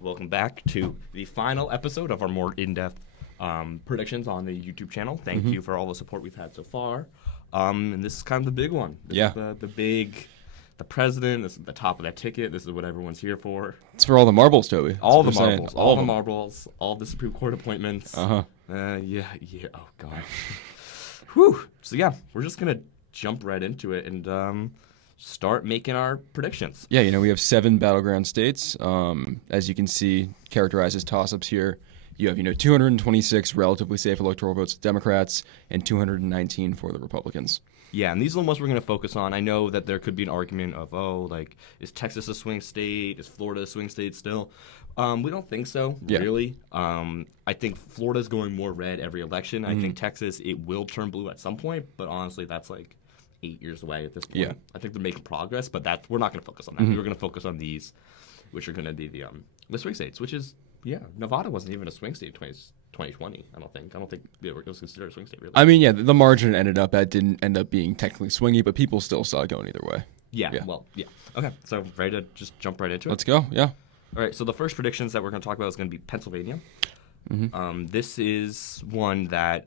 Welcome back to the final episode of our more in-depth predictions on the YouTube channel. Thank you for all the support we've had so far. And this is kind of the big one. This is the president. This is the top of that ticket. This is what everyone's here for. It's for all the marbles, Toby. All the marbles. All the marbles. All the Supreme Court appointments. Oh, God. Whew. So, yeah, we're just going to jump right into it and start making our predictions. Yeah, we have 7 battleground states. As you can see, characterized as toss-ups here. You have, 226 relatively safe electoral votes for Democrats and 219 for the Republicans. Yeah, and these are the ones we're going to focus on. I know that there could be an argument of, is Texas a swing state? Is Florida a swing state still? We don't think so, really. I think Florida's going more red every election. I think Texas, it will turn blue at some point, but honestly, that's 8 years away at this point. Yeah. I think they're making progress, but we're not going to focus on that. We're going to focus on these, which are going to be the swing states, which is, Nevada wasn't even a swing state in 2020, I don't think. I don't think it was considered a swing state, really. I mean, the margin ended up at didn't end up being technically swingy, but people still saw it going either way. Yeah. Okay, so ready to just jump right into it? Let's go, yeah. All right, so the first predictions that we're going to talk about is going to be Pennsylvania. This is one that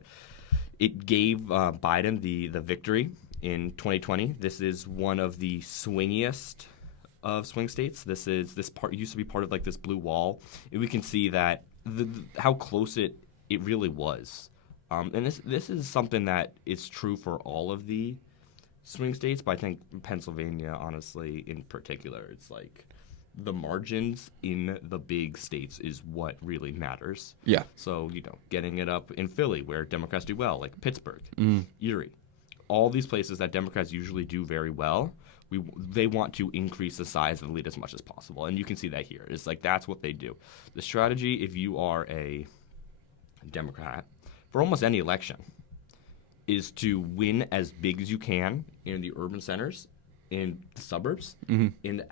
it gave Biden the victory in 2020. This is one of the swingiest of swing states. This part used to be part of this blue wall, and we can see that how close it really was. And this is something that is true for all of the swing states, but I think Pennsylvania, honestly, in particular, it's the margins in the big states is what really matters. Yeah. So, getting it up in Philly where Democrats do well, like Pittsburgh, Erie, all these places that Democrats usually do very well, they want to increase the size of the lead as much as possible. And you can see that here. It's that's what they do. The strategy, if you are a Democrat, for almost any election, is to win as big as you can in the urban centers, in the suburbs, and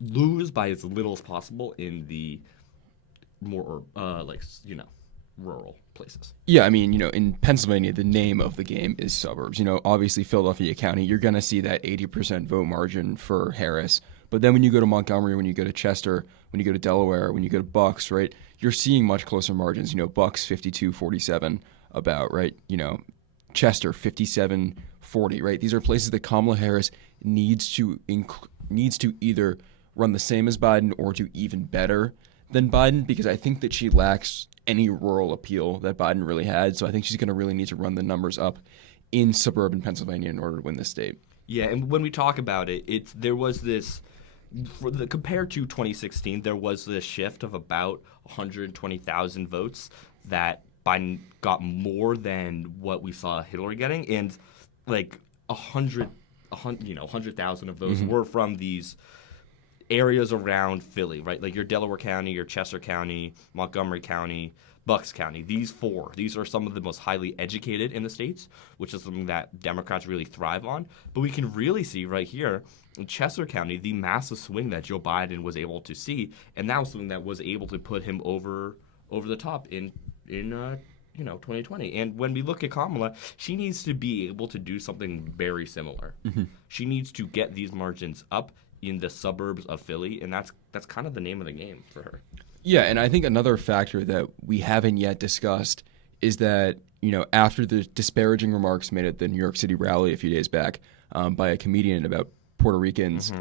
lose by as little as possible in the more, rural places. Yeah, I mean, in Pennsylvania, the name of the game is suburbs. Obviously Philadelphia County, you're going to see that 80% vote margin for Harris. But then when you go to Montgomery, when you go to Chester, when you go to Delaware, when you go to Bucks, right, you're seeing much closer margins. Bucks 52-47 about, right? Chester 57-40, right? These are places that Kamala Harris needs to either run the same as Biden or do even better than Biden, because I think that she lacks any rural appeal that Biden really had. So I think she's going to really need to run the numbers up in suburban Pennsylvania in order to win this state. Yeah, and when we talk about it, there was this, compared to 2016, there was this shift of about 120,000 votes that Biden got more than what we saw Hillary getting, and 100,000 of those were from these areas around Philly, right? Your Delaware County, your Chester County, Montgomery County, Bucks County. These are some of the most highly educated in the states, which is something that Democrats really thrive on. But we can really see right here in Chester County the massive swing that Joe Biden was able to see, and that was something that was able to put him over the top in 2020. And when we look at Kamala, she needs to be able to do something very similar. She needs to get these margins up in the suburbs of Philly, and that's kind of the name of the game for her. Yeah, and I think another factor that we haven't yet discussed is that, after the disparaging remarks made at the New York City rally a few days back by a comedian about Puerto Ricans,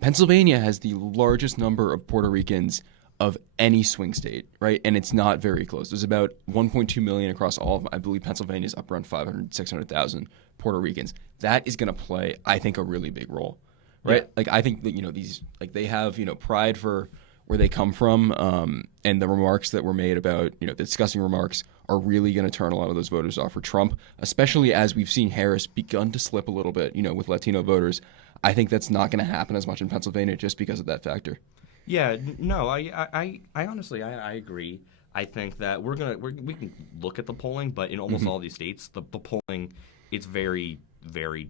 Pennsylvania has the largest number of Puerto Ricans of any swing state, right? And it's not very close. There's about 1.2 million across all of them. I believe Pennsylvania's up around 600,000 Puerto Ricans. That is going to play, I think, a really big role. Right, Yeah. I think that these they have pride for where they come from, and the remarks that were made about the disgusting remarks are really going to turn a lot of those voters off for Trump, especially as we've seen Harris begun to slip a little bit, with Latino voters. I think that's not going to happen as much in Pennsylvania just because of that factor. Yeah, no, I honestly I agree. I think that we can look at the polling, but in almost all these states, the polling, it's very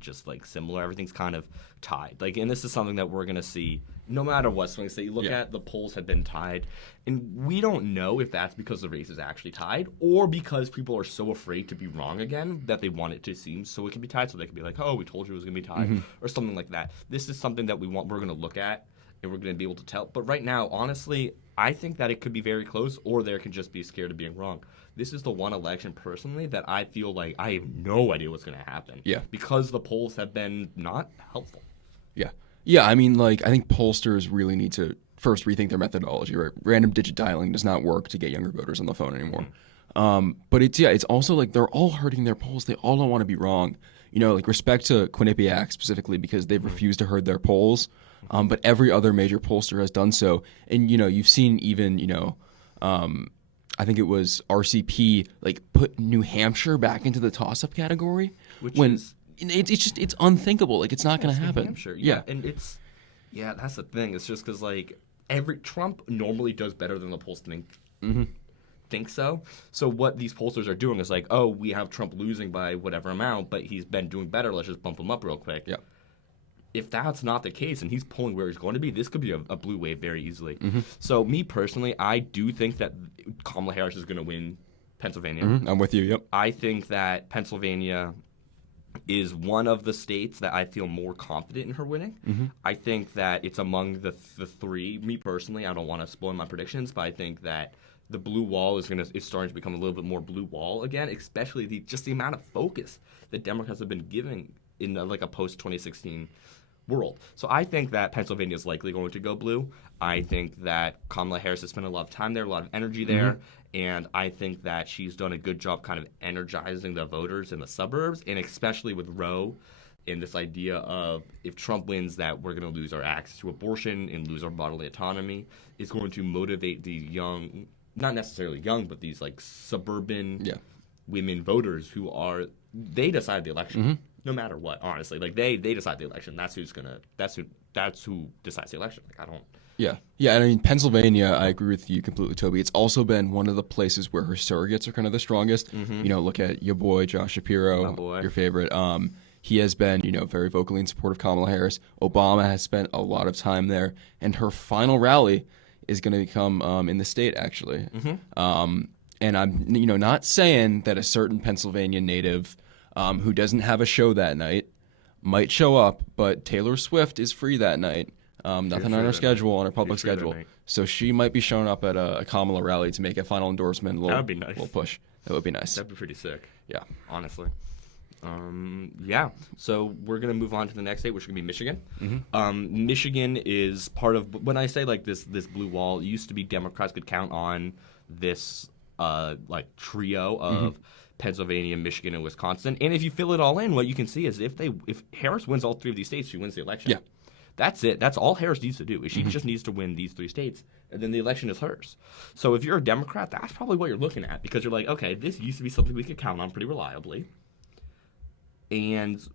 just similar. Everything's kind of tied. And this is something that we're going to see no matter what swing state you look at. The polls have been tied, and we don't know if that's because the race is actually tied or because people are so afraid to be wrong again that they want it to seem so it can be tied, so they can be like, oh, we told you it was going to be tied, or something like that. This is something that we're going to look at and we're going to be able to tell. But right now, honestly, I think that it could be very close, or they can just be scared of being wrong. This is the one election, personally, that I feel like I have no idea what's going to happen. Yeah. Because the polls have been not helpful. Yeah. Yeah, I mean, like, I think pollsters really need to first rethink their methodology, right? Random digit dialing does not work to get younger voters on the phone anymore. But it's also like they're all hurting their polls. They all don't want to be wrong. You know, like, respect to Quinnipiac specifically because they've refused to hurt their polls. But every other major pollster has done so. And, you know, you've seen even, you know, I think it was RCP, like, put New Hampshire back into the toss-up category. It's unthinkable. Like, it's not going to happen. New Hampshire, yeah. And that's the thing. It's just because, like, Trump normally does better than the polls think so. So what these pollsters are doing is like, oh, we have Trump losing by whatever amount, but he's been doing better. Let's just bump him up real quick. Yeah. If that's not the case and he's pulling where he's going to be, this could be a blue wave very easily. So me personally, I do think that Kamala Harris is going to win Pennsylvania. I'm with you, yep. I think that Pennsylvania is one of the states that I feel more confident in her winning. I think that it's among the three. Me personally, I don't want to spoil my predictions, but I think that the blue wall is starting to become a little bit more blue wall again, especially the amount of focus that Democrats have been giving in like a post-2016 world. So I think that Pennsylvania is likely going to go blue. I think that Kamala Harris has spent a lot of time there, a lot of energy there, and I think that she's done a good job kind of energizing the voters in the suburbs, and especially with Roe and this idea of if Trump wins that we're going to lose our access to abortion and lose our bodily autonomy is going to motivate the young, not necessarily young, but these like suburban women voters who they decide the election. No matter what, honestly, like they decide the election. That's who decides the election. Like I don't. Yeah, and I mean Pennsylvania. I agree with you completely, Toby. It's also been one of the places where her surrogates are kind of the strongest. You know, look at your boy Josh Shapiro, your favorite. He has been, you know, very vocally in support of Kamala Harris. Obama has spent a lot of time there, and her final rally is going to become in the state actually. And I'm, you know, not saying that a certain Pennsylvania native who doesn't have a show that night might show up, but Taylor Swift is free that night. Nothing on her schedule, on her public schedule. So she might be showing up at a Kamala rally to make a final endorsement. That would be nice. Little push. That would be nice. That'd be pretty sick. Yeah. Honestly. So we're going to move on to the next state, which is going to be Michigan. Michigan is part of, when I say like this blue wall, it used to be Democrats could count on this like trio of Pennsylvania, Michigan, and Wisconsin. And if you fill it all in, what you can see is if Harris wins all three of these states, she wins the election. Yeah. That's it. That's all Harris needs to do. Is she just needs to win these three states, and then the election is hers. So if you're a Democrat, that's probably what you're looking at because you're like, okay, this used to be something we could count on pretty reliably, and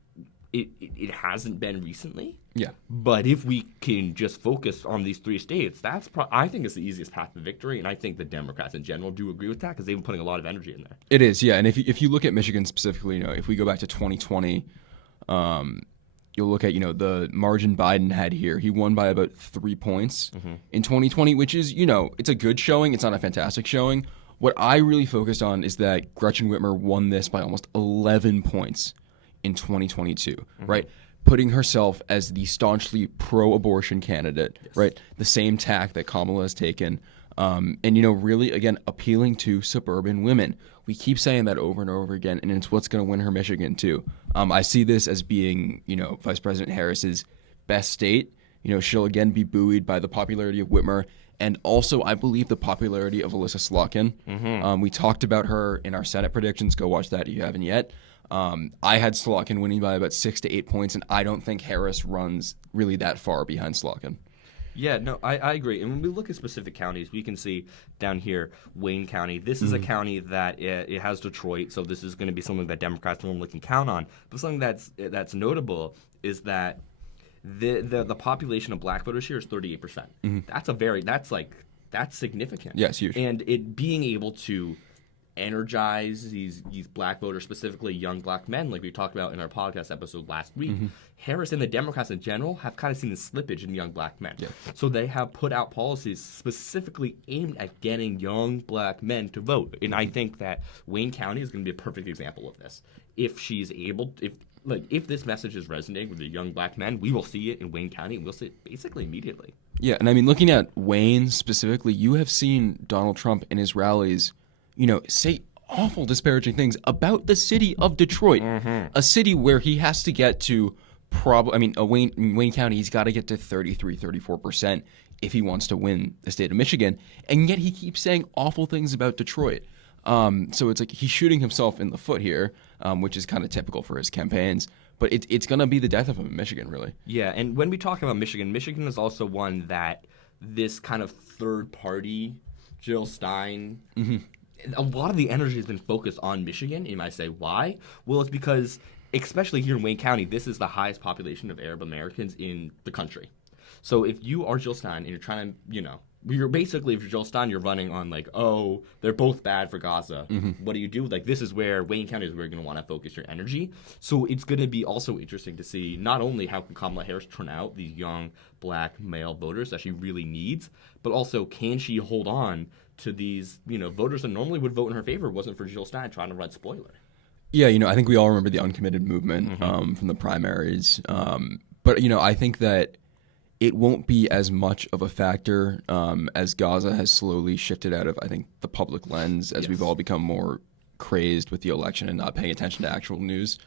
it hasn't been recently. Yeah. But if we can just focus on these three states, I think it's the easiest path to victory, and I think the Democrats in general do agree with that because they've been putting a lot of energy in there. It is, yeah. And if you look at Michigan specifically, you know, if we go back to 2020, you'll look at, you know, the margin Biden had here. He won by about 3 points in 2020, which is, you know, it's a good showing. It's not a fantastic showing. What I really focused on is that Gretchen Whitmer won this by almost 11 points in 2022, right? Putting herself as the staunchly pro-abortion candidate, right? The same tack that Kamala has taken. And, you know, really, again, appealing to suburban women. We keep saying that over and over again, and it's what's going to win her Michigan, too. I see this as being, you know, Vice President Harris's best state. You know, she'll again be buoyed by the popularity of Whitmer and also, I believe, the popularity of Alyssa Slotkin. We talked about her in our Senate predictions. Go watch that if you haven't yet. I had Slotkin winning by about 6 to 8 points, and I don't think Harris runs really that far behind Slotkin. Yeah, no, I agree. And when we look at specific counties, we can see down here, Wayne County. This is a county that it has Detroit, so this is going to be something that Democrats normally can count on. But something that's notable is that the population of black voters here is 38%. That's significant. Yeah, it's huge. And it being able to energize these black voters, specifically young black men, like we talked about in our podcast episode last week. Harris and the Democrats in general have kind of seen the slippage in young black men. Yeah. So they have put out policies specifically aimed at getting young black men to vote. And I think that Wayne County is going to be a perfect example of this. If like, if this message is resonating with the young black men, we will see it in Wayne County, and we'll see it basically immediately. Yeah, and I mean, looking at Wayne specifically, you have seen Donald Trump in his rallies, say awful disparaging things about the city of Detroit, a city where he has to get to Wayne County, he's got to get to 33, 34% if he wants to win the state of Michigan, and yet he keeps saying awful things about Detroit. So it's like he's shooting himself in the foot here, which is kind of typical for his campaigns. But it's going to be the death of him in Michigan, really. Yeah, and when we talk about Michigan, Michigan is also one that this kind of third party, Jill Stein, a lot of the energy has been focused on Michigan. You might say, why? Well, it's because, especially here in Wayne County, this is the highest population of Arab Americans in the country. So if you are Jill Stein and you're trying to, you're basically, if you're Jill Stein, you're running on like, oh, they're both bad for Gaza. What do you do? Like, this is where Wayne County is where you're going to want to focus your energy. So it's going to be also interesting to see not only how can Kamala Harris turn out these young black male voters that she really needs, but also can she hold on to these, voters that normally would vote in her favor wasn't for Jill Stein trying to run spoiler. Yeah, I think we all remember the uncommitted movement from the primaries. But, I think that it won't be as much of a factor as Gaza has slowly shifted out of, I think, the public lens as we've all become more crazed with the election and not paying attention to actual news.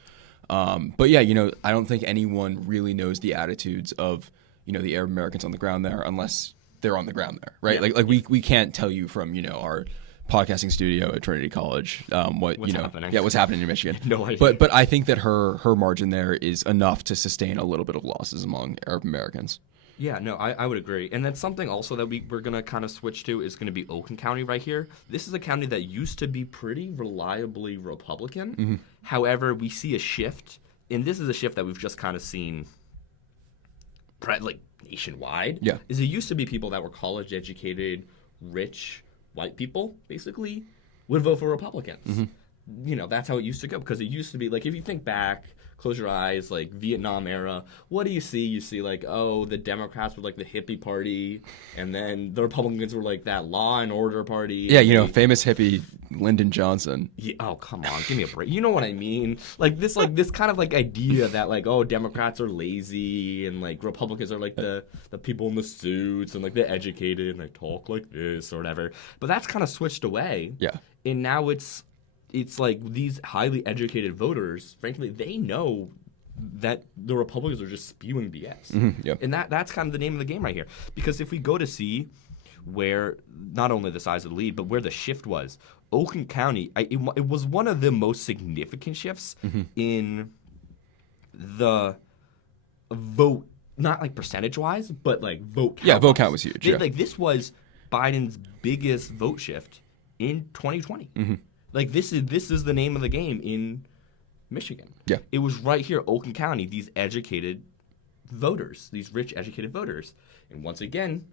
But yeah, I don't think anyone really knows the attitudes of, the Arab Americans on the ground there unless they're on the ground there, right? Yeah. Like we can't tell you from, our podcasting studio at Trinity College what's happening. Yeah, what's happening in Michigan. No idea. But I think that her margin there is enough to sustain a little bit of losses among Arab Americans. Yeah, no, I would agree. And then something also that we're going to kind of switch to is going to be Oakland County right here. This is a county that used to be pretty reliably Republican. However, we see a shift, and this is a shift that we've just kind of seen like nationwide. Yeah. Is it used to be people that were college-educated, rich, white people, basically, would vote for Republicans. That's how it used to go, because it used to be, like, if you think back, close your eyes, like, Vietnam era, what do you see? You see, like, oh, the Democrats were, like, the hippie party, and then the Republicans were, like, that law and order party. Yeah, famous hippie Lyndon Johnson. Yeah, oh, come on, give me a break. You know what I mean? Like, this kind of, like, idea that, like, oh, Democrats are lazy, and, like, Republicans are, like, the people in the suits, and, like, the educated, and they talk like this, or whatever. But that's kind of switched away. Yeah. And now it's like these highly educated voters, frankly, they know that the Republicans are just spewing BS. Yep. And that's kind of the name of the game right here. Because if we go to see where not only the size of the lead, but where the shift was, Oakland County, it was one of the most significant shifts in the vote, not like percentage-wise, but like vote count. Yeah, vote count was huge. Like, this was Biden's biggest vote shift in 2020. Like, this is the name of the game in Michigan. Yeah. It was right here, Oakland County, these educated voters, these rich, educated voters. And once again,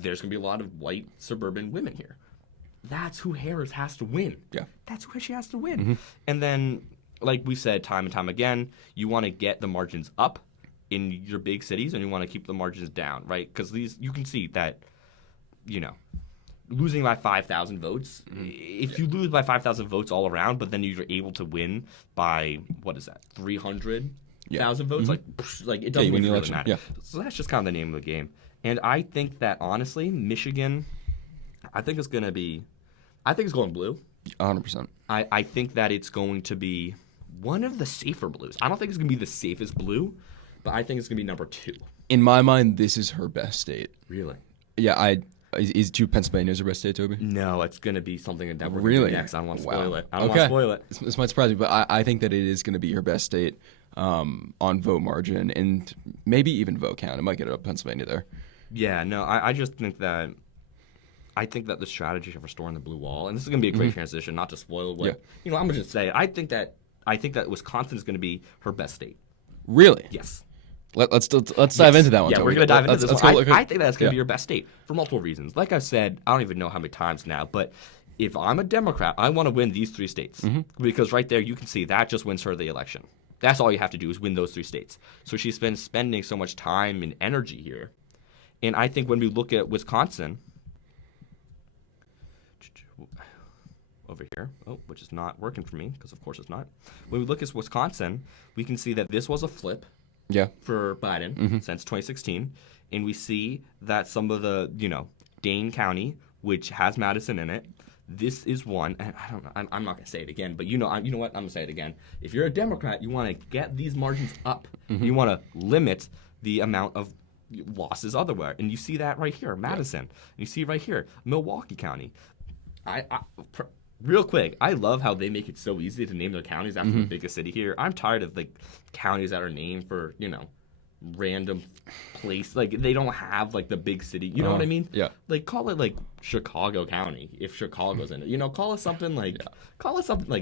there's going to be a lot of white suburban women here. That's who Harris has to win. Yeah. That's who she has to win. And then, like we said time and time again, you want to get the margins up in your big cities, and you want to keep the margins down, right? Because you can see that, losing by 5,000 votes, if you lose by 5,000 votes all around, but then you're able to win by, 300,000 votes, like it doesn't really matter. Yeah. So that's just kind of the name of the game. And I think that, honestly, Michigan, I think it's going blue. 100%. I think that it's going to be one of the safer blues. I don't think it's going to be the safest blue, but I think it's going to be number 2. In my mind, this is her best state. Really? Yeah, Is Pennsylvania's her best state, Toby? No, it's going to be something that we're really going to do next. I don't want to spoil it. I don't want to spoil it. This might surprise me, but I think that it is going to be her best state on vote margin and maybe even vote count. It might get it up Pennsylvania there. Yeah, no, I just think that the strategy of restoring the blue wall, and this is going to be a great transition, not to spoil what I'm going to just say. I think that Wisconsin is going to be her best state. Really? Yes. Let's dive into that one. Yeah, Toby. we're going to dive into this one. I think that's going to be your your best state for multiple reasons. Like I said, I don't even know how many times now, but if I'm a Democrat, I want to win these 3 states because right there you can see that just wins her the election. That's all you have to do is win those 3 states. So she's been spending so much time and energy here. And I think when we look at Wisconsin, over here, which is not working for me because of course it's not. When we look at Wisconsin, we can see that this was a flip for Biden since 2016, and we see that some of the, Dane County, which has Madison in it, this is one, and I don't know, I'm not going to say it again, but you know what, I'm going to say it again. If you're a Democrat, you want to get these margins up. You want to limit the amount of losses otherwhere, and you see that right here, Madison. And you see right here, Milwaukee County. Real quick, I love how they make it so easy to name their counties after the biggest city here. I'm tired of counties that are named for random place. They don't have the big city. You know what I mean? Yeah. Call it Chicago County if Chicago's in it. Call it something like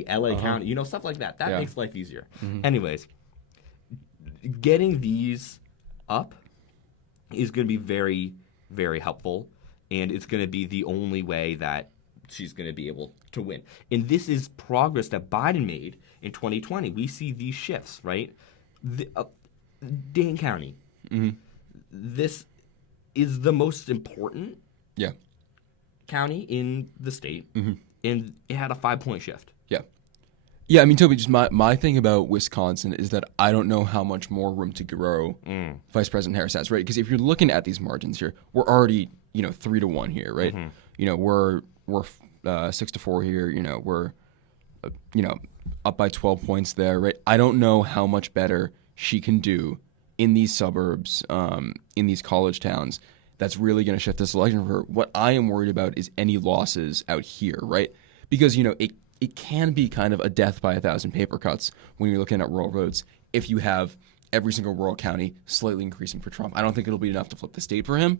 LA County. Stuff like that. That makes life easier. Anyways, getting these up is going to be very, very helpful, and it's going to be the only way that she's going to be able to win. And this is progress that Biden made in 2020. We see these shifts, right? Dane County. This is the most important county in the state, and it had a 5-point shift. Yeah, I mean, Toby, just my thing about Wisconsin is that I don't know how much more room to grow Vice President Harris has, right? Because if you're looking at these margins here, we're already, 3-1 here, right? We're 6-4 here. We're, up by 12 points there, right? I don't know how much better she can do in these suburbs, in these college towns. That's really going to shift this election for her. What I am worried about is any losses out here, right? Because, it can be kind of a death by 1,000 paper cuts when you're looking at rural votes if you have every single rural county slightly increasing for Trump. I don't think it'll be enough to flip the state for him,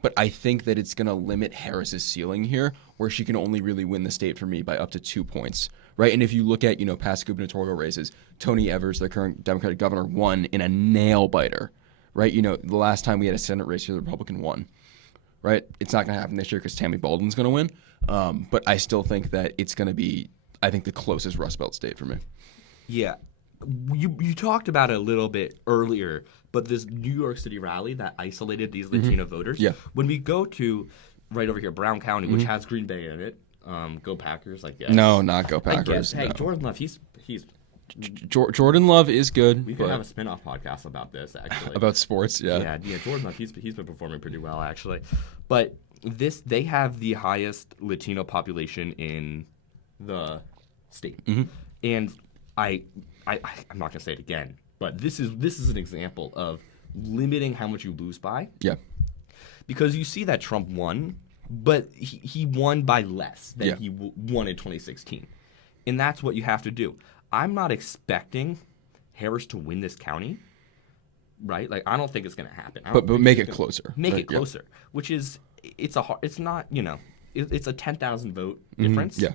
but I think that it's going to limit Harris's ceiling here, where she can only really win the state for me by up to 2 points, right? And if you look at, past gubernatorial races, Tony Evers, the current Democratic governor, won in a nail-biter, right? The last time we had a Senate race here, the Republican won, right? It's not going to happen this year because Tammy Baldwin's going to win, but I still think that it's going to be, I think, the closest Rust Belt state for me. Yeah. You talked about it a little bit earlier, but this New York City rally that isolated these Latino voters. Yeah. When we go to right over here, Brown County, which has Green Bay in it, go Packers, I guess. No, not go Packers. I guess. Hey, no. Jordan Love, he's Jordan Love is good. We could have a spin-off podcast about this, actually. About sports, yeah. Yeah, Jordan Love, he's been performing pretty well, actually. But they have the highest Latino population in the state. And I'm not going to say it again, but this is an example of limiting how much you lose by. Yeah. Because you see that Trump won, but he won by less than he won in 2016. And that's what you have to do. I'm not expecting Harris to win this county, right? I don't think it's going to happen. But make it closer. Make it closer, which is it's not, it's a 10,000 vote difference. Yeah.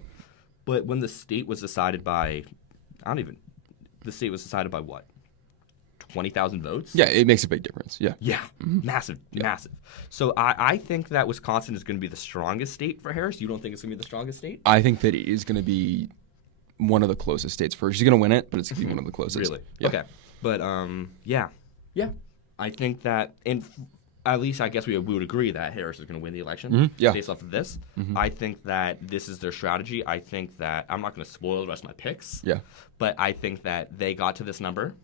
But when the state was decided by, the state was decided by what? 20,000 votes? Yeah, it makes a big difference. Yeah. Yeah, massive. So I think that Wisconsin is going to be the strongest state for Harris. You don't think it's going to be the strongest state? I think that it is going to be one of the closest states for her. She's going to win it, but it's going to be one of the closest. Really? Yeah. Okay. But, yeah. I think that, and at least I guess we would agree that Harris is going to win the election based off of this. I think that this is their strategy. I think that I'm not going to spoil the rest of my picks. Yeah. But I think that they got to this number.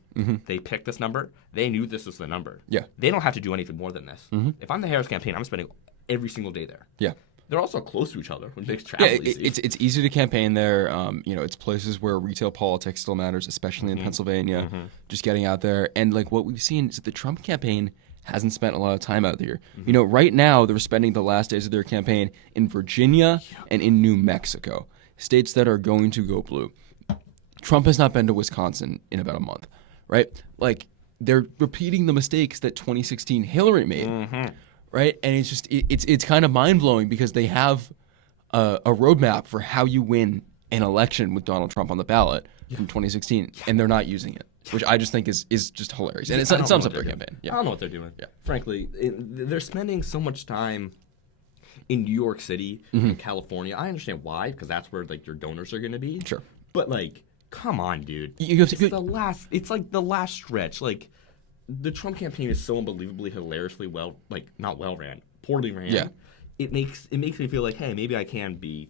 They picked this number. They knew this was the number. Yeah. They don't have to do anything more than this. If I'm the Harris campaign, I'm spending every single day there. Yeah. They're also close to each other when they travel. Yeah, it's easy to campaign there. It's places where retail politics still matters, especially in Pennsylvania. Just getting out there. And what we've seen is that the Trump campaign hasn't spent a lot of time out there. Right now they're spending the last days of their campaign in Virginia and in New Mexico, states that are going to go blue. Trump has not been to Wisconsin in about a month, right? They're repeating the mistakes that 2016 Hillary made, right? And it's just it's kind of mind blowing because they have a roadmap for how you win an election with Donald Trump on the ballot from 2016, and they're not using it. Which I just think is just hilarious. And it sums up their campaign. I don't know what they're doing. Yeah. Frankly, they're spending so much time in New York City and California. I understand why, because that's where your donors are going to be. Sure. But come on, dude. It's the last stretch. The Trump campaign is so unbelievably hilariously poorly ran. Yeah. It makes me feel like, hey, maybe I can be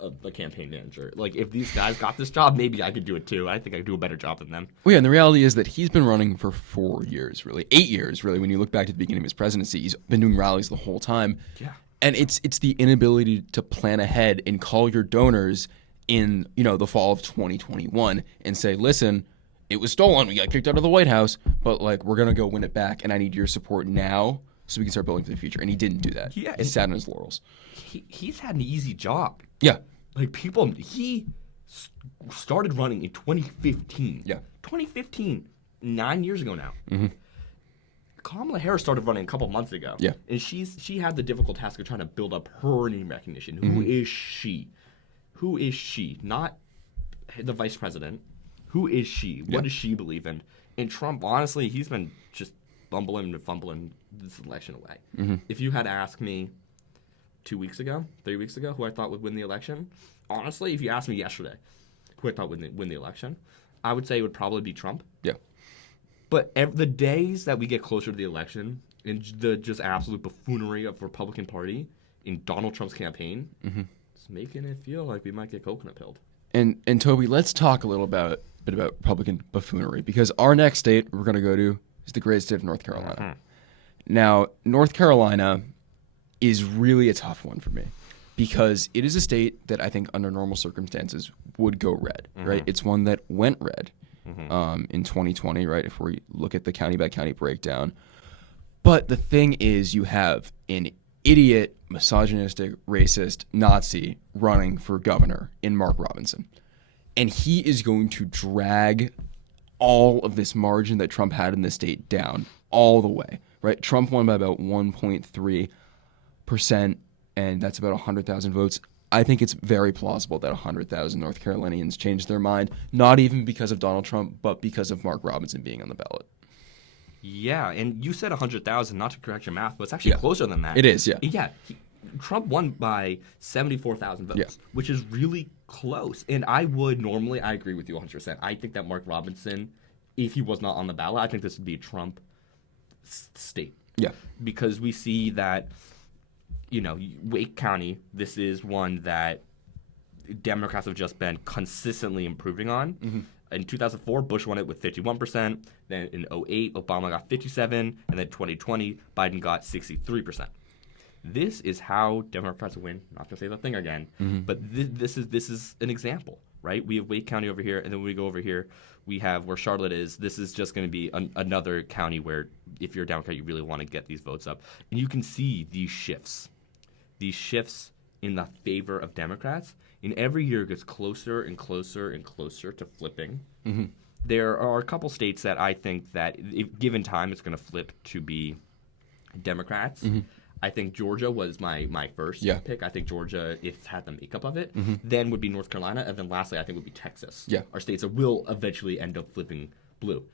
a campaign manager. Like, if these guys got this job, maybe I could do it too. I think I could do a better job than them. Well, yeah, and the reality is that he's been running for 4 years, really. 8 years, really, when you look back to the beginning of his presidency. He's been doing rallies the whole time. Yeah. And it's the inability to plan ahead and call your donors in, the fall of 2021 and say, listen, it was stolen. We got kicked out of the White House, but we're going to go win it back. And I need your support now so we can start building for the future. And he didn't do that. Yeah, he sat on his laurels. He's had an easy job. Yeah. He started running in 2015. Yeah. 2015, 9 years ago now. Mm-hmm. Kamala Harris started running a couple months ago. Yeah. And she had the difficult task of trying to build up her name recognition. Who is she? Who is she? Not the vice president. Who is she? What does she believe in? And Trump, honestly, he's been just bumbling and fumbling this election away. Mm-hmm. If you had asked me 2 weeks ago, 3 weeks ago, who I thought would win the election, honestly, if you asked me yesterday who I thought would win the election, I would say it would probably be Trump. Yeah. But the days that we get closer to the election and the just absolute buffoonery of the Republican Party in Donald Trump's campaign, it's making it feel like we might get coconut pilled. And Toby, let's talk a little bit about Republican buffoonery, because our next state we're going to go to is the great state of North Carolina. Mm-hmm. Now, North Carolina is really a tough one for me because it is a state that I think under normal circumstances would go red, right? It's one that went red in 2020, right, if we look at the county-by-county breakdown. But the thing is, you have an idiot, misogynistic, racist Nazi running for governor in Mark Robinson. And he is going to drag all of this margin that Trump had in the state down all the way, right? Trump won by about 1.3%, and that's about 100,000 votes. I think it's very plausible that 100,000 North Carolinians changed their mind, not even because of Donald Trump, but because of Mark Robinson being on the ballot. Yeah, and you said 100,000, not to correct your math, but it's actually closer than that. It is, yeah. Yeah, Trump won by 74,000 votes, which is really close. And I agree with you 100%. I think that Mark Robinson, if he was not on the ballot, I think this would be a Trump state. Yeah. Because we see that, Wake County, this is one that Democrats have just been consistently improving on. Mm-hmm. In 2004, Bush won it with 51%. Then in 2008, Obama got 57%. And then 2020, Biden got 63%. This is how Democrats win. Not going to say that thing again. Mm-hmm. But this is an example, right? We have Wake County over here, and then when we go over here, we have where Charlotte is. This is just going to be another county where if you're a Democrat, you really want to get these votes up. And you can see these shifts in the favor of Democrats. And every year it gets closer and closer and closer to flipping. Mm-hmm. There are a couple states that I think that, if given time, it's going to flip to be Democrats. Mm-hmm. I think Georgia was my first pick. I think Georgia, if it had the makeup of it, then would be North Carolina, and then lastly, I think would be Texas. Yeah. Are states that will eventually end up flipping blue.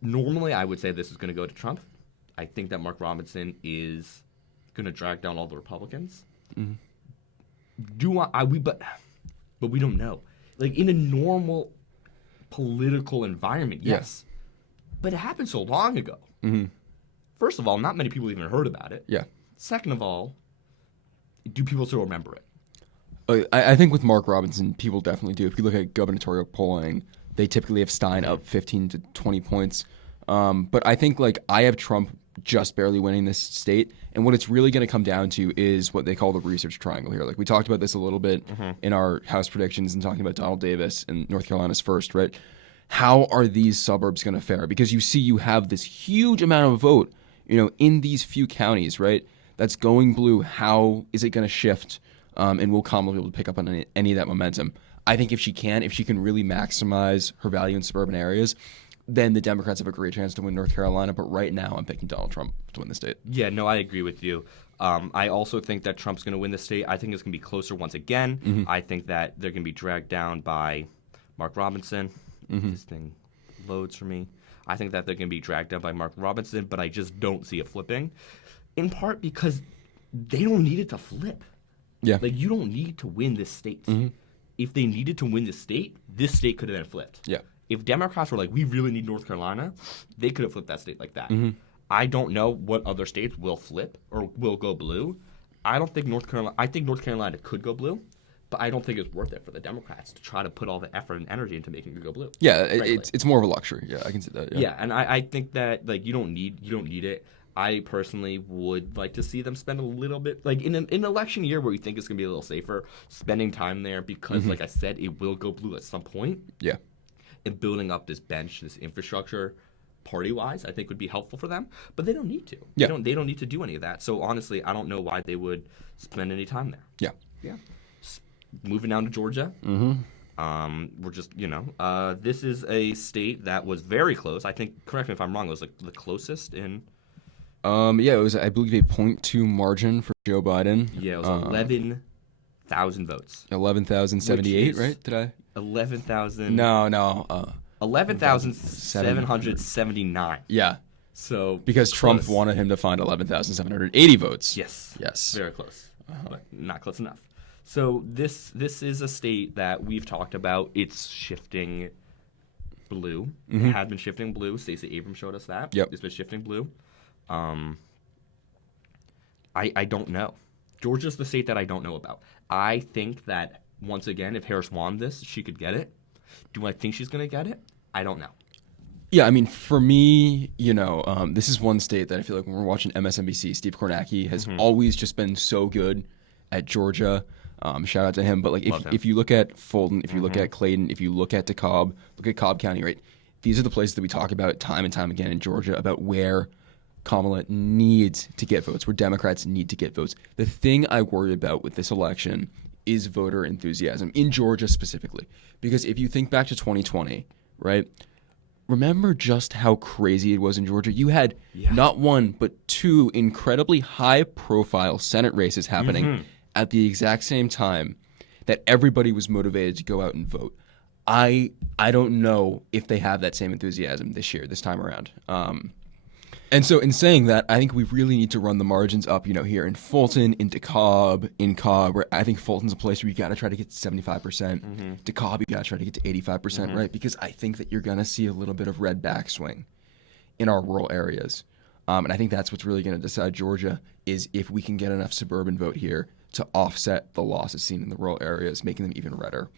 Normally, I would say this is going to go to Trump. I think that Mark Robinson is going to drag down all the Republicans. Mm-hmm. But we don't know. In a normal political environment, yes. But it happened so long ago. Mm-hmm. First of all, not many people even heard about it. Yeah. Second of all, do people still remember it? I think with Mark Robinson, people definitely do. If you look at gubernatorial polling, they typically have Stein up 15 to 20 points. But I think I have Trump just barely winning this state. And what it's really going to come down to is what they call the research triangle here. We talked about this a little bit in our House predictions and talking about Donald Davis and North Carolina's first, right? How are these suburbs going to fare? Because you have this huge amount of vote, in these few counties, right? That's going blue. How is it going to shift? And will Kamala be able to pick up on any of that momentum? I think if she can really maximize her value in suburban areas, then the Democrats have a great chance to win North Carolina. But right now, I'm picking Donald Trump to win the state. Yeah, no, I agree with you. I also think that Trump's going to win the state. I think it's going to be closer once again. Mm-hmm. I think that they're going to be dragged down by Mark Robinson. Mm-hmm. This thing loads for me. I think that they're going to be dragged down by Mark Robinson, but I just don't see it flipping. In part because they don't need it to flip. Yeah. You don't need to win this state. Mm-hmm. If they needed to win this state could have been flipped. Yeah. If Democrats were we really need North Carolina, they could have flipped that state like that. Mm-hmm. I don't know what other states will flip or will go blue. I think North Carolina could go blue, But I don't think it's worth it for the Democrats to try to put all the effort and energy into making it go blue. Yeah, frankly. it's more of a luxury. Yeah, I can see that. Yeah, and I think that like you don't need it. I personally would like to see them spend a little bit, like in an election year where you think it's gonna be a little safer, spending time there because, like I said, it will go blue at some point. Yeah. And building up this bench, this infrastructure, party-wise, I think would be helpful for them. But they don't need to. Yeah. They don't need to do any of that. So honestly, I don't know why they would spend any time there. Yeah. Yeah. Moving down to Georgia. We're just, this is a state that was very close. I think, correct me if I'm wrong, it was like the closest in. Yeah, it was, I believe, a 0.2 margin for Joe Biden. Yeah, it was 11,000 votes. 11,078, right? Did I? 11,000. No. 11,779. Yeah. So because Trump wanted him to find 11,780 votes. Yes. Yes. Very close, but not close enough. So this is a state that we've talked about. It's shifting blue. It had been shifting blue. Stacey Abrams showed us that. Yep. It's been shifting blue. I don't know. Georgia's the state that I don't know about. I think that, once again, if Harris won this, she could get it. Do I think she's going to get it? I don't know. Yeah, I mean, for me, this is one state that I feel like when we're watching MSNBC, Steve Kornacki has always just been so good at Georgia. Shout out to him. But like, if you look at Fulton, if you look at Clayton, if you look at DeKalb, look at Cobb County, right? These are the places that we talk about time and time again in Georgia about where Kamala needs to get votes, where Democrats need to get votes. The thing I worry about with this election is voter enthusiasm in Georgia specifically. Because if you think back to 2020, right? Remember just how crazy it was in Georgia? You had not one, but two incredibly high-profile Senate races happening at the exact same time that everybody was motivated to go out and vote. I don't know if they have that same enthusiasm this time around. And so in saying that, I think we really need to run the margins up, here in Fulton, in DeKalb, where I think Fulton's a place where you got to try to get to 75%. DeKalb, you got to try to get to 85%, right? Because I think that you're going to see a little bit of red backswing in our rural areas. And I think that's what's really going to decide Georgia is if we can get enough suburban vote here to offset the losses seen in the rural areas, making them even redder.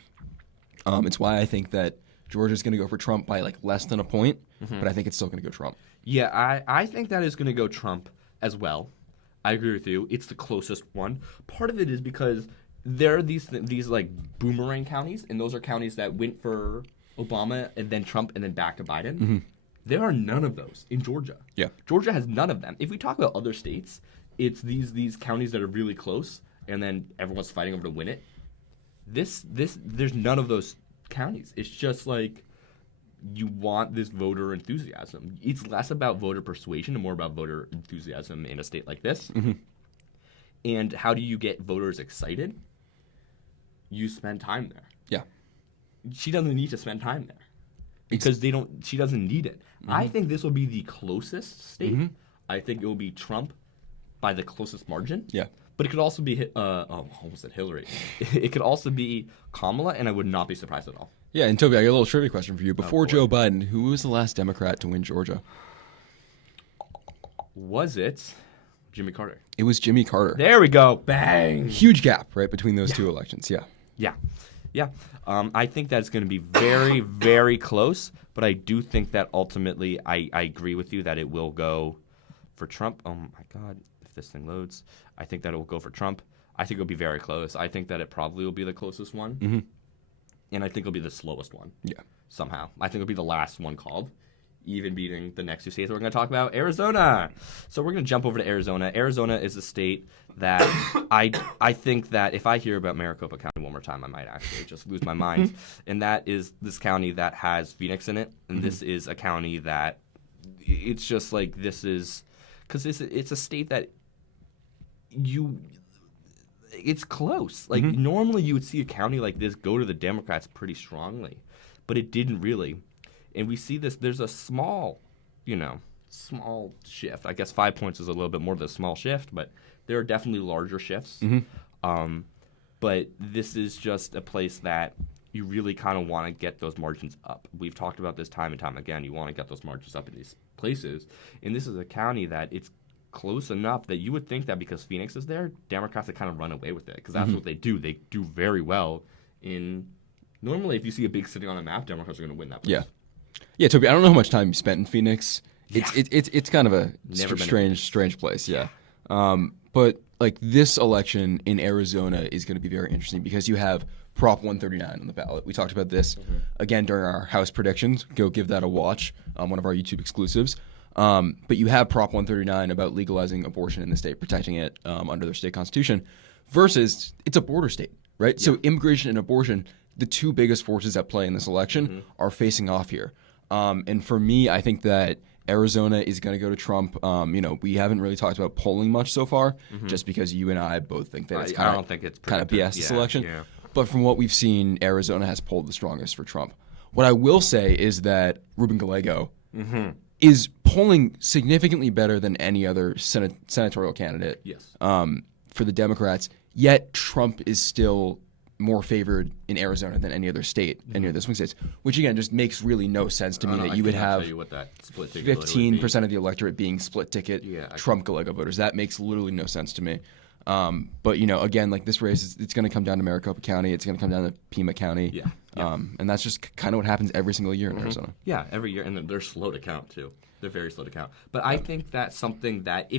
It's why I think that Georgia's going to go for Trump by like less than a point, but I think it's still going to go Trump. Yeah, I think that is going to go Trump as well. I agree with you. It's the closest one. Part of it is because there are these like boomerang counties, and those are counties that went for Obama and then Trump and then back to Biden. There are none of those in Georgia. Yeah. Georgia has none of them. If we talk about other states, it's these counties that are really close, and then everyone's fighting over to win it. There's none of those counties. It's just like you want this voter enthusiasm. It's less about voter persuasion and more about voter enthusiasm in a state like this. And how do you get voters excited? You spend time there. Yeah. She doesn't need to spend time there because she doesn't need it. I think this will be the closest state. I think it will be Trump by the closest margin. Yeah. But it could also be, almost said Hillary. It could also be Kamala, and I would not be surprised at all. Yeah, and Toby, I got a little trivia question for you. Before Joe Biden, who was the last Democrat to win Georgia? Was it Jimmy Carter? It was Jimmy Carter. There we go. Bang! Huge gap, right, between those two elections. Yeah. I think that's going to be very, very close, but I do think that ultimately I agree with you that it will go for Trump. Oh, my God. If this thing loads, I think that it will go for Trump. I think it'll be very close. I think that it probably will be the closest one. And I think it'll be the slowest one. Yeah. Somehow. I think it'll be the last one called, even beating the next two states that we're going to talk about, Arizona. So we're going to jump over to Arizona. Arizona is a state that I think that if I hear about Maricopa County one more time, I might actually just lose my mind. And that is this county that has Phoenix in it. And this is a county that it's just like this is – because it's a state that it's close. Like normally you would see a county like this go to the Democrats pretty strongly, but it didn't really. And we see this. There's a small shift. I guess 5 points is a little bit more than a small shift, but there are definitely larger shifts. But this is just a place that you really kind of want to get those margins up. We've talked about this time and time again. You want to get those margins up in these places. And this is a county that close enough that you would think that because Phoenix is there, Democrats would kind of run away with it because that's what they do. They do very well in. Normally, if you see a big city on a map, Democrats are going to win that place. Yeah, Toby. I don't know how much time you spent in Phoenix. It's kind of a strange place. Yeah. But like this election in Arizona is going to be very interesting because you have Prop 139 on the ballot. We talked about this again during our House predictions. Go give that a watch. One of our YouTube exclusives. But you have Prop 139 about legalizing abortion in the state, protecting it under their state constitution, versus it's a border state, right? Yeah. So immigration and abortion, the two biggest forces at play in this election, are facing off here. And for me, I think that Arizona is going to go to Trump. We haven't really talked about polling much so far, just because you and I both think that it's kind of BS this election. Yeah. But from what we've seen, Arizona has polled the strongest for Trump. What I will say is that Ruben Gallego is polling significantly better than any other senatorial candidate for the Democrats, yet Trump is still more favored in Arizona than any other state, any of the swing states, which again just makes really no sense to me that you would have 15% of the electorate being split ticket Trump Gallego voters. That makes literally no sense to me. But again, like this race, it's going to come down to Maricopa County. It's going to come down to Pima County. And that's just kind of what happens every single year in Arizona. Yeah, every year, and they're slow to count too. They're very slow to count. But I think that's something that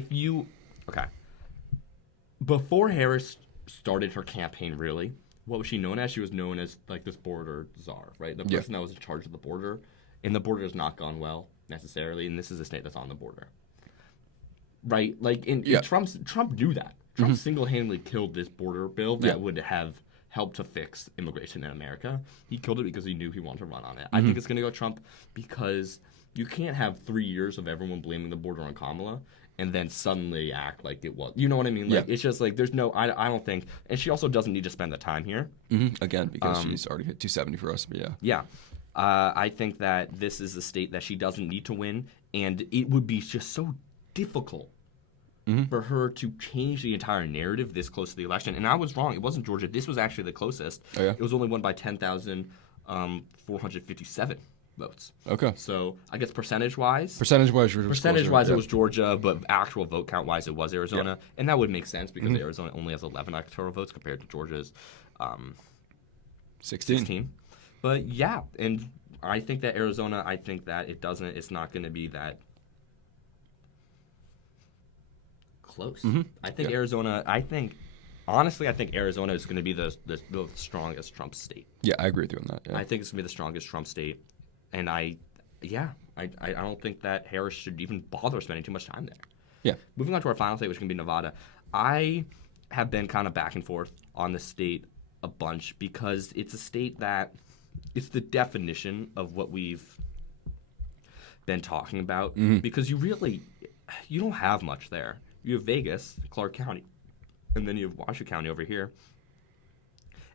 before Harris started her campaign, really, what was she known as? She was known as like this border czar, right? The person that was in charge of the border, and the border has not gone well necessarily. And this is a state that's on the border, right? Like, Trump knew that. Trump single-handedly killed this border bill that would have helped to fix immigration in America. He killed it because he knew he wanted to run on it. I think it's going to go Trump because you can't have 3 years of everyone blaming the border on Kamala and then suddenly act like it was. You know what I mean? Like it's just like there's no. I don't think, and she also doesn't need to spend the time here. Again, because she's already hit 270 for us. But yeah. I think that this is a state that she doesn't need to win, and it would be just so difficult for her to change the entire narrative this close to the election. And I was wrong. It wasn't Georgia. This was actually the closest. Oh, yeah? It was only won by 10,457 votes. Okay. So I guess percentage-wise, it was Georgia, but actual vote count-wise, it was Arizona. Yeah. And that would make sense because Arizona only has 11 electoral votes compared to Georgia's 16. But yeah, and I think that Arizona, it's not going to be that close. I think Arizona, honestly, I think Arizona is going to be the strongest Trump state. Yeah, I agree with you on that. Yeah. I think it's going to be the strongest Trump state. And I don't think that Harris should even bother spending too much time there. Yeah. Moving on to our final state, which is going to be Nevada. I have been kind of back and forth on the state a bunch because it's a state that it's the definition of what we've been talking about because you don't have much there. You have Vegas, Clark County, and then you have Washoe County over here.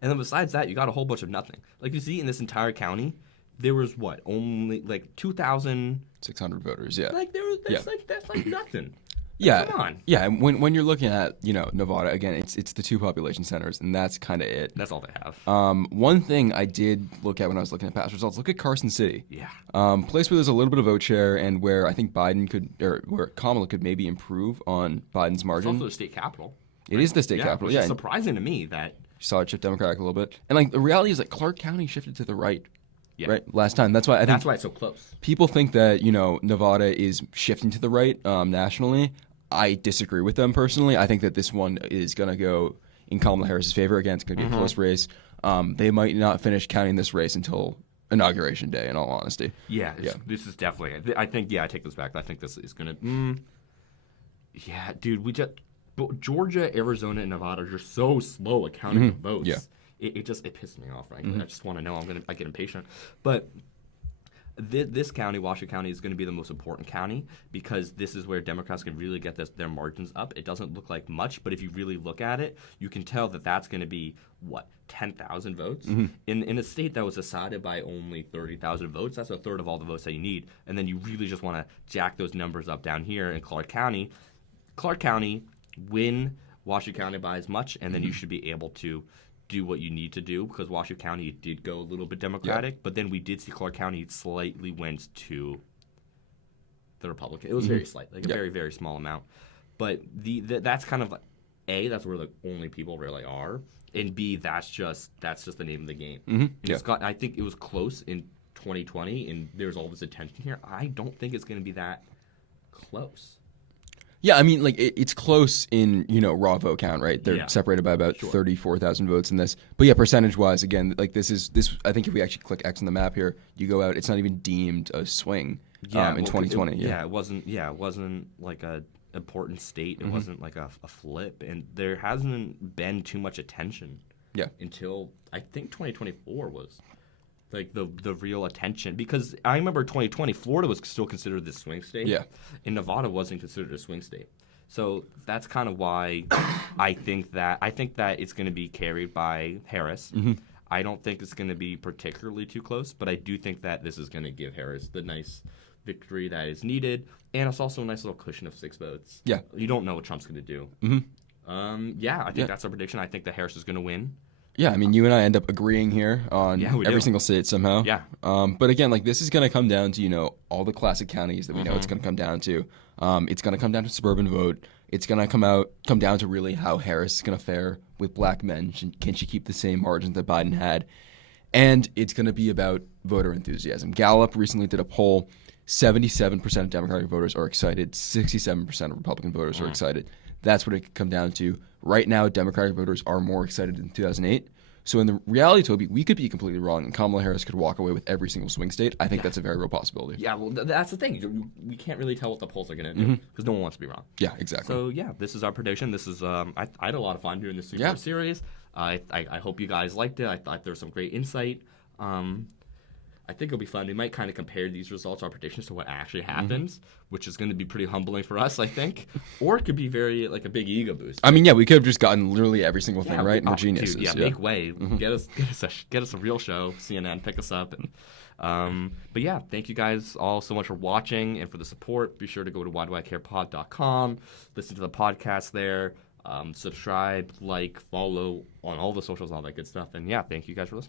And then besides that, you got a whole bunch of nothing. Like you see in this entire county, there was only like 2,600 voters. Yeah, like that's like nothing. Yeah, come on. Yeah, and when you're looking at Nevada again, it's the two population centers, and that's kind of it. That's all they have. One thing I did look at when I was looking at past results, look at Carson City. Yeah. Place where there's a little bit of vote share, and where I think where Kamala could maybe improve on Biden's margin. It's also the state capital. It is the state capital. Which is surprising to me that you saw it shift Democratic a little bit, and like the reality is that Clark County shifted to the right. Yeah. Right. Last time. That's why it's so close. People think that Nevada is shifting to the right nationally. I disagree with them personally. I think that this one is going to go in Kamala Harris's favor. Again, it's going to be a close race. They might not finish counting this race until Inauguration Day, in all honesty. Yeah. This is definitely. I think. Yeah, I take this back. I think this is going to. Yeah, dude. Georgia, Arizona, and Nevada are just so slow at counting the votes. Yeah. It pisses me off, frankly. I just want to know. I get impatient. But this county, Washoe County, is going to be the most important county because this is where Democrats can really get their margins up. It doesn't look like much, but if you really look at it, you can tell that that's going to be, 10,000 votes? In a state that was decided by only 30,000 votes, that's a third of all the votes that you need. And then you really just want to jack those numbers up down here in Clark County. Clark County, win Washoe County by as much, and then you should be able to do what you need to do because Washoe County did go a little bit Democratic, but then we did see Clark County slightly went to the Republican. It was very slight, like a very, very small amount. But that's kind of A, that's where the only people really are, and B, that's just the name of the game. Yeah. I think it was close in 2020, and there's all this attention here. I don't think it's going to be that close. Yeah, I mean, like it's close in raw vote count, right? They're separated by about Sure. 34,000 votes in this. But yeah, percentage-wise, again, like this. I think if we actually click X on the map here, you go out. It's not even deemed a swing in 2020. It wasn't like a important state. It wasn't like a flip, and there hasn't been too much attention. Yeah. Until I think 2024 was like the real attention, because I remember 2020 Florida was still considered the swing state. Yeah. And Nevada wasn't considered a swing state. So that's kind of why I think that it's going to be carried by Harris. I don't think it's going to be particularly too close, but I do think that this is going to give Harris the nice victory that is needed, and it's also a nice little cushion of 6 votes. Yeah. You don't know what Trump's going to do. I think that's our prediction. I think that Harris is going to win. Yeah, I mean, you and I end up agreeing here on we every do. single state somehow. Yeah. But again, like this is going to come down to, all the classic counties that we know it's going to come down to. It's going to come down to suburban vote. It's going to come down to really how Harris is going to fare with black men. Can she keep the same margins that Biden had? And it's going to be about voter enthusiasm. Gallup recently did a poll. 77% of Democratic voters are excited. 67% of Republican voters are excited. That's what it could come down to. Right now, Democratic voters are more excited than 2008. So in the reality, Toby, we could be completely wrong, and Kamala Harris could walk away with every single swing state. I think that's a very real possibility. Yeah, well, that's the thing. We can't really tell what the polls are going to do because no one wants to be wrong. Yeah, exactly. So, yeah, this is our prediction. This is I had a lot of fun doing this two-part series. I hope you guys liked it. I thought there was some great insight. I think it'll be fun. We might kind of compare these results, our predictions, to what actually happens, which is going to be pretty humbling for us, I think. Or it could be very, like, a big ego boost. I mean, yeah, we could have just gotten literally every single thing right, and we're geniuses. Dude, make way. Get us a real show. CNN, pick us up. And, but yeah, thank you guys all so much for watching and for the support. Be sure to go to whydoicarepod.com, listen to the podcast there, subscribe, like, follow on all the socials, all that good stuff. And yeah, thank you guys for listening.